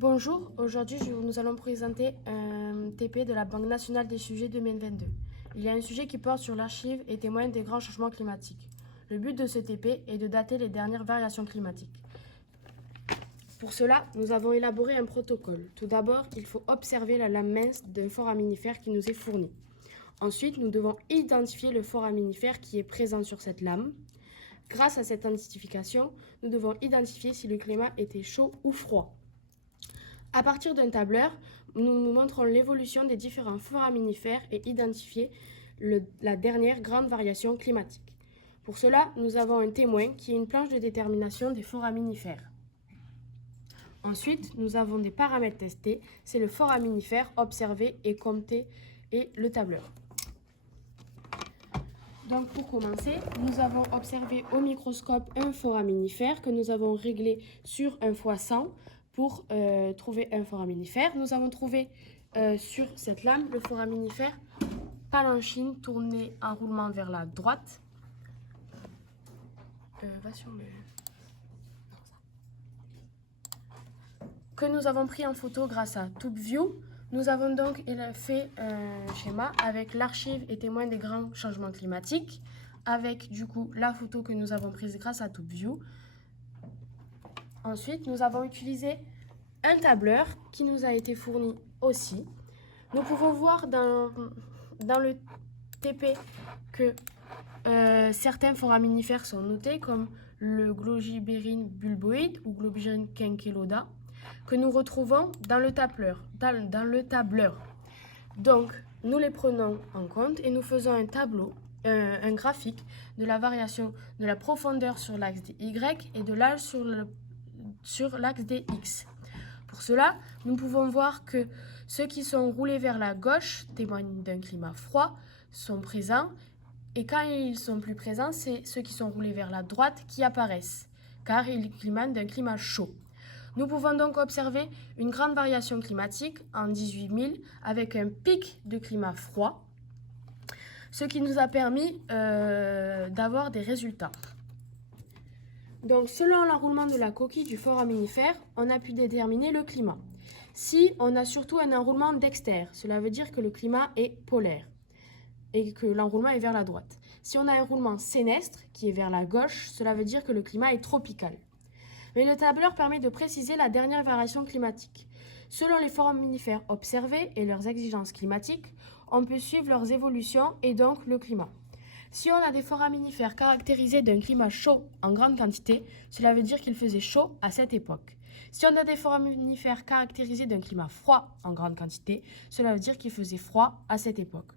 Bonjour, aujourd'hui nous allons présenter un TP de la Banque nationale des sujets 2022. Il y a un sujet qui porte sur l'archive et témoigne des grands changements climatiques. Le but de ce TP est de dater les dernières variations climatiques. Pour cela, nous avons élaboré un protocole. Tout d'abord, il faut observer la lame mince d'un foraminifère qui nous est fourni. Ensuite, nous devons identifier le foraminifère qui est présent sur cette lame. Grâce à cette identification, nous devons identifier si le climat était chaud ou froid. À partir d'un tableur, nous montrons l'évolution des différents foraminifères et identifier la dernière grande variation climatique. Pour cela, nous avons un témoin qui est une planche de détermination des foraminifères. Ensuite, nous avons des paramètres testés, c'est le foraminifère observé et compté et le tableur. Donc pour commencer, nous avons observé au microscope un foraminifère que nous avons réglé sur 1x100 pour trouver un foraminifère. Nous avons trouvé sur cette lame le foraminifère palanchine tourné en roulement vers la droite. Que nous avons pris en photo grâce à TubeView. Nous avons donc fait un schéma avec l'archive et témoin des grands changements climatiques, avec du coup la photo que nous avons prise grâce à TubeView. Ensuite, nous avons utilisé un tableur qui nous a été fourni aussi. Nous pouvons voir dans le TP que certains foraminifères sont notés, comme le Glogibérine bulboïde ou Glogibérine quinqueloda, que nous retrouvons dans le tableur. Donc, nous les prenons en compte et nous faisons un tableau, un graphique de la variation de la profondeur sur l'axe des Y et de l'âge sur l'axe des X. Pour cela, nous pouvons voir que ceux qui sont roulés vers la gauche témoignent d'un climat froid, sont présents, et quand ils sont plus présents, c'est ceux qui sont roulés vers la droite qui apparaissent, car ils témoignent d'un climat chaud. Nous pouvons donc observer une grande variation climatique en 18 000 avec un pic de climat froid, ce qui nous a permis d'avoir des résultats. Donc, selon l'enroulement de la coquille du foraminifère, on a pu déterminer le climat. Si on a surtout un enroulement dextère, cela veut dire que le climat est polaire et que l'enroulement est vers la droite. Si on a un roulement sénestre qui est vers la gauche, cela veut dire que le climat est tropical. Mais le tableur permet de préciser la dernière variation climatique. Selon les foraminifères observés et leurs exigences climatiques, on peut suivre leurs évolutions et donc le climat. Si on a des foraminifères caractérisés d'un climat chaud en grande quantité, cela veut dire qu'il faisait chaud à cette époque. Si on a des foraminifères caractérisés d'un climat froid en grande quantité, cela veut dire qu'il faisait froid à cette époque.